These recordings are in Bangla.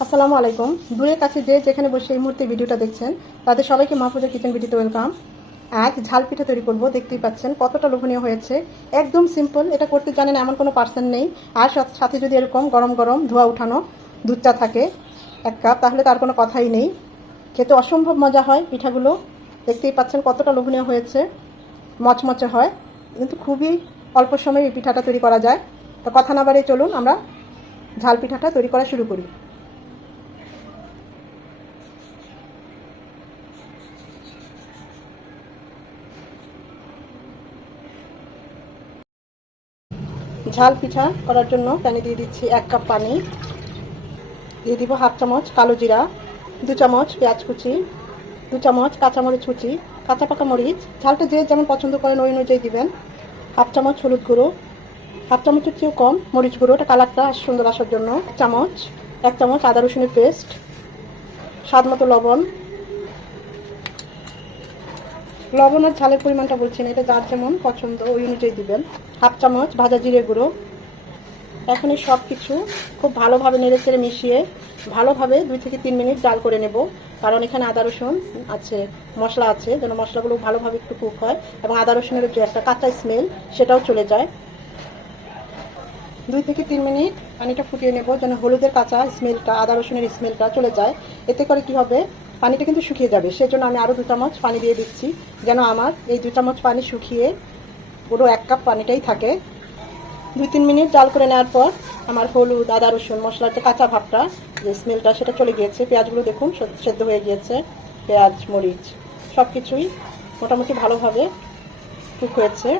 আসসালামু আলাইকুম। দূরের কাছে যে যেখানে বসে এই মুহূর্তে ভিডিওটা দেখছেন, তাদের সবাইকে মাহফুজা কিচেন ভিডিওতে ওয়েলকাম। আজ ঝাল পিঠা তৈরি করব, দেখতেই পাচ্ছেন কতটা লোভনীয় হয়েছে। একদম সিম্পল, এটা করতে জানেন এমন কোনো পার্সন নেই। আর সাথ- সাথে যদি এরকম গরম গরম ধোয়া উঠানো, দুধ চা থাকে, এক কাপ, তাহলে তার কোনো কথাই নেই। খেতে অসম্ভব মজা হয় পিঠাগুলো। দেখতেই পাচ্ছেন কতটা লোভনীয় হয়েছে। মচমচে হয়, কিন্তু খুবই অল্প সময়ে এই পিঠাটা তৈরি করা যায়। তো কথা না বাড়িয়ে চলুন, আমরা ঝাল পিঠাটা তৈরি করা শুরু করি। ঝাল পিঠা করার জন্য প্যানে দিয়ে দিচ্ছি এক কাপ পানি। দিয়ে দিব হাফ চামচ কালো জিরা, দু চামচ পেঁয়াজ কুচি, দু চামচ কাঁচামরিচ কুচি, কাঁচা পাকা মরিচ। ঝালটা যে যেমন পছন্দ করেন ওই অনুযায়ী দিবেন। হাফ চামচ হলুদ গুঁড়ো, হাফ চামচের চেয়েও কম মরিচ গুঁড়ো, ওটা কালারটা সুন্দর আসার জন্য। এক চামচ এক চামচ আদা রসুনের পেস্ট, স্বাদ মতো লবণ। লবণ আর ঝালের পরিমাণটা বলছি না, এটা যার যেমন পছন্দ ওই অনুযায়ী দিবেন। হাফ চামচ ভাজা জিরে গুঁড়ো। এখন এই সব কিছু খুব ভালোভাবে নেড়ে চেড়ে মিশিয়ে ভালোভাবে দুই থেকে তিন মিনিট জাল করে নেব। কারণ এখানে আদা, রসুন আছে, মশলা আছে, যেন মশলাগুলো ভালোভাবে একটু কুক হয় এবং আদা, রসুনের যে একটা কাঁচা স্মেল সেটাও চলে যায়। দুই থেকে তিন মিনিট পানিটা ফুটিয়ে নেব যেন হলুদের কাঁচা স্মেলটা আদা, রসুনের স্মেলটা চলে যায়। এতে করে কি হবে, পানিটা কিন্তু শুকিয়ে যাবে। সেজন্য আমি আরও দু চামচ পানি দিয়ে দিচ্ছি যেন আমার এই দু চামচ পানি শুকিয়ে পুরো এক কাপ পানিটাই থাকে। দুই তিন মিনিট জাল করে নেওয়ার পর আমার হলুদ, আদা, রসুন, মশলার যে কাঁচা ভাবটা, যে স্মেলটা, সেটা চলে গিয়েছে। পেঁয়াজগুলো দেখুন সেদ্ধ হয়ে গিয়েছে। পেঁয়াজ, মরিচ সব কিছুই মোটামুটি ভালোভাবে কুক হয়েছে।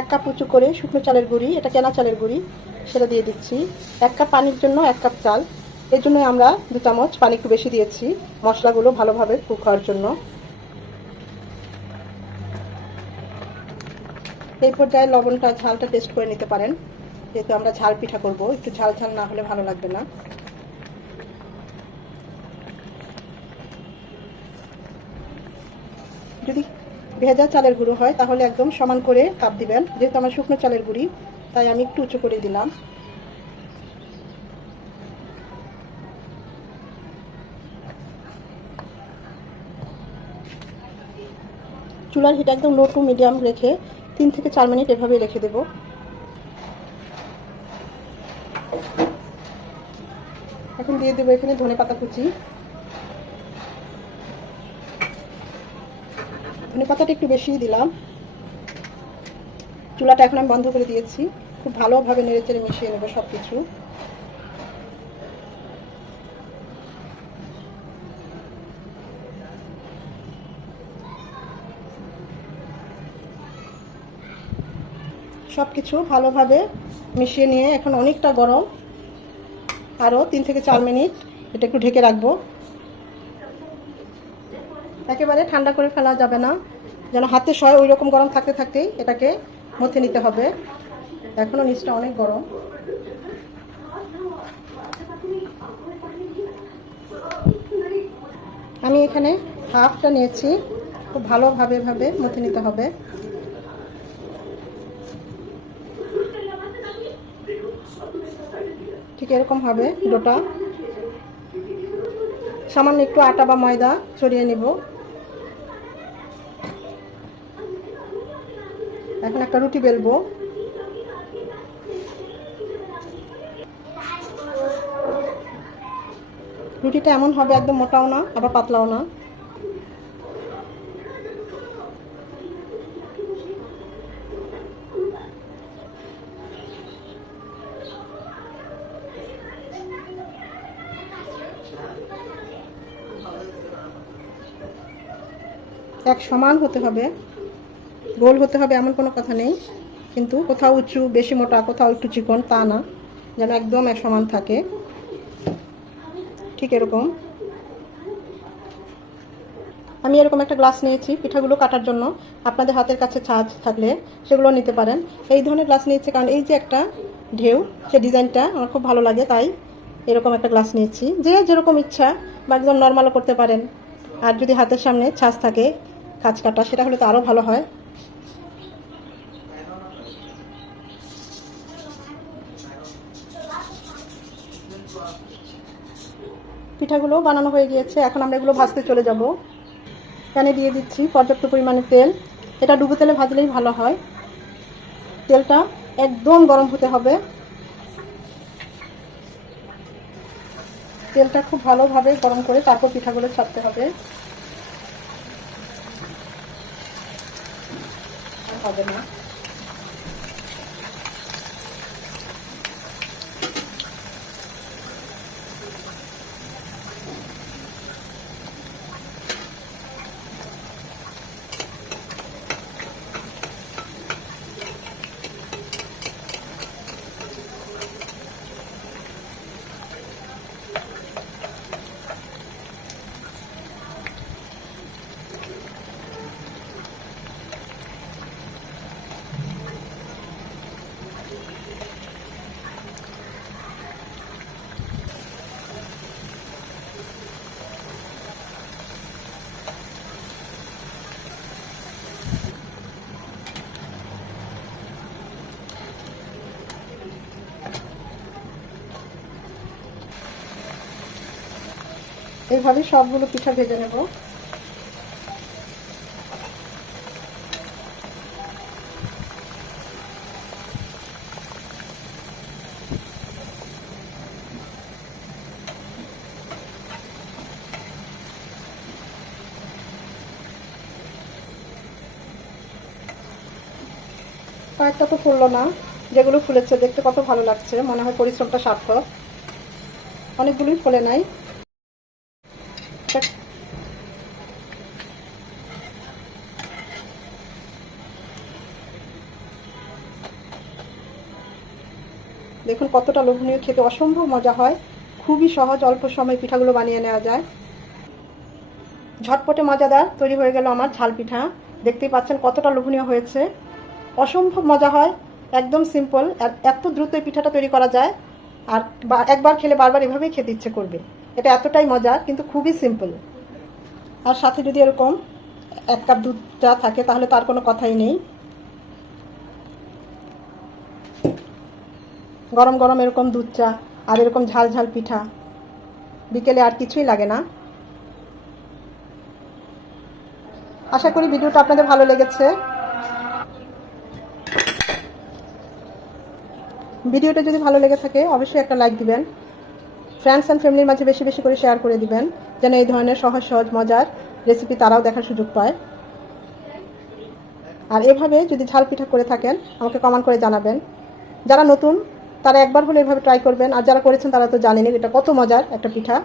এক কাপ উঁচু করে শুকনো চালের গুঁড়ি, এটা কেনা চালের গুঁড়ি, সেটা দিয়ে দিচ্ছি। এক কাপ পানির জন্য এক কাপ চাল। এর জন্য আমরা দু চামচ পানি একটু বেশি দিয়েছি মশলাগুলো ভালোভাবে কুক হওয়ার জন্য। এই পর্যায়ে লবণটা, ঝালটা টেস্ট করে নিতে পারেন। যেহেতু আমরা ঝাল পিঠা করব, একটু ঝাল ঝাল না হলে ভালো লাগবে না। যদি ভেজা চালের গুঁড়ো হয়, তাহলে একদম সমান করে কাপ দিবেন। যেহেতু আমার শুকনো চালের গুঁড়ি, তাই আমি একটু উঁচু করে দিলাম। চুলার হিট একদম লো টু মিডিয়াম রেখে তিন থেকে চার মিনিট এভাবে রেখে দেব। এখন দিয়ে দেবো এখানে ধনে পাতা কুচি। ধনে পাতাটা একটু বেশিই দিলাম। চুলাটা এখন আমি বন্ধ করে দিয়েছি। খুব ভালোভাবে নেড়ে চেড়ে মিশিয়ে নেব সব কিছু সব কিছু ভালোভাবে মিশিয়ে নিয়ে এখন অনেকটা গরম। আরও তিন থেকে চার মিনিট এটা একটু ঢেকে রাখব। একেবারে ঠান্ডা করে ফেলা যাবে না। যেন হাতে সয় ওই রকম গরম থাকতে থাকতেই এটাকে মথে নিতে হবে। এখনও নিচটা অনেক গরম। আমি এখানে হাফটা নিয়েছি। খুব ভালোভাবে ভাবে মথে নিতে হবে। ঠিক এরকম হবে, ডোটা। সামান্য একটু আটা বা ময়দা ছড়িয়ে নিব। এখন একটা রুটি বেলবো। রুটিটা এমন হবে, একদম মোটাও না, আবার পাতলাও না। এক সমান হতে হবে, গোল হতে হবে এমন কোনো কথা নেই। কিন্তু কোথাও উঁচু, বেশি মোটা, কোথাও একটু চিকন, তা না, যেন একদম এক সমান থাকে। ঠিক এরকম। আমি এরকম একটা গ্লাস নিয়েছি পিঠাগুলো কাটার জন্য। আপনাদের হাতের কাছে ছাঁচ থাকলে সেগুলো নিতে পারেন। এই ধরনের গ্লাস নিয়েছি কারণ এই যে একটা ঢেউ, সে ডিজাইনটা আমার খুব ভালো লাগে, তাই এরকম একটা গ্লাস নিয়েছি। যে যেরকম ইচ্ছা বা একদম নর্মালও করতে পারেন। আর যদি হাতের সামনে ছাঁচ থাকে কাজ কাটা সেটা হলে তো আরও ভালো হয়। পিঠাগুলো বানানো হয়ে গিয়েছে, এখন আমরা এগুলো ভাজতে চলে যাব। প্যানে দিয়ে দিচ্ছি পর্যাপ্ত পরিমাণে তেল। এটা ডুবো তেলে ভাজলেই ভালো হয়। তেলটা একদম গরম হতে হবে। তেলটা খুব ভালোভাবে গরম করে তারপর পিঠাগুলো ছাড়তে হবে। আর হবে না এইভাবে সবগুলো পিঠা ভেজে নেব। কয়েকটা তো ফুললো না, যেগুলো ফুলেছে দেখতে কত ভালো লাগছে, মনে হয় পরিশ্রমটা সার্থক। অনেকগুলোই ফলে নাই। দেখুন, কতটা লোভনীয়, খেতে অসম্ভব মজা হয়। খুবই সহজ, অল্প সময় পিঠাগুলো বানিয়ে নেওয়া যায়। ঝটপটে মজাদার তৈরি হয়ে গেল আমার ঝাল পিঠা। দেখতেই পাচ্ছেন কতটা লোভনীয় হয়েছে। অসম্ভব মজা হয়, একদম সিম্পল এত দ্রুত পিঠাটা তৈরি করা যায়। আর একবার খেলে বারবার এভাবেই খেতে ইচ্ছে করবে। এটা এতটাই মজা কিন্তু খুবই সিম্পল আর সাথে যদি এরকম এক কাপ দুধ চা থাকে, তাহলে তার কোনো কথাই নেই। গরম গরম এরকম দুধ চা আর এরকম ঝাল ঝাল পিঠা, বিকেলে আর কিছুই লাগে না। আশা করি ভিডিওটা আপনাদের ভালো লেগেছে। ভিডিওটা যদি ভালো লেগে থাকে, অবশ্যই একটা লাইক দিবেন। ফ্রেন্ডস অ্যান্ড ফ্যামিলির মাঝে বেশি বেশি করে শেয়ার করে দিবেন, যেন এই ধরনের সহজ সহজ, মজার রেসিপি তারাও দেখার সুযোগ পায়। আর এভাবে যদি ঝাল পিঠা করে থাকেন, আমাকে কমান করে জানাবেন। যারা নতুন, তারা একবার হলে এভাবে ট্রাই করবেন। আর যারা করেছেন, তারা তো জানেনই এটা কত মজার একটা পিঠা।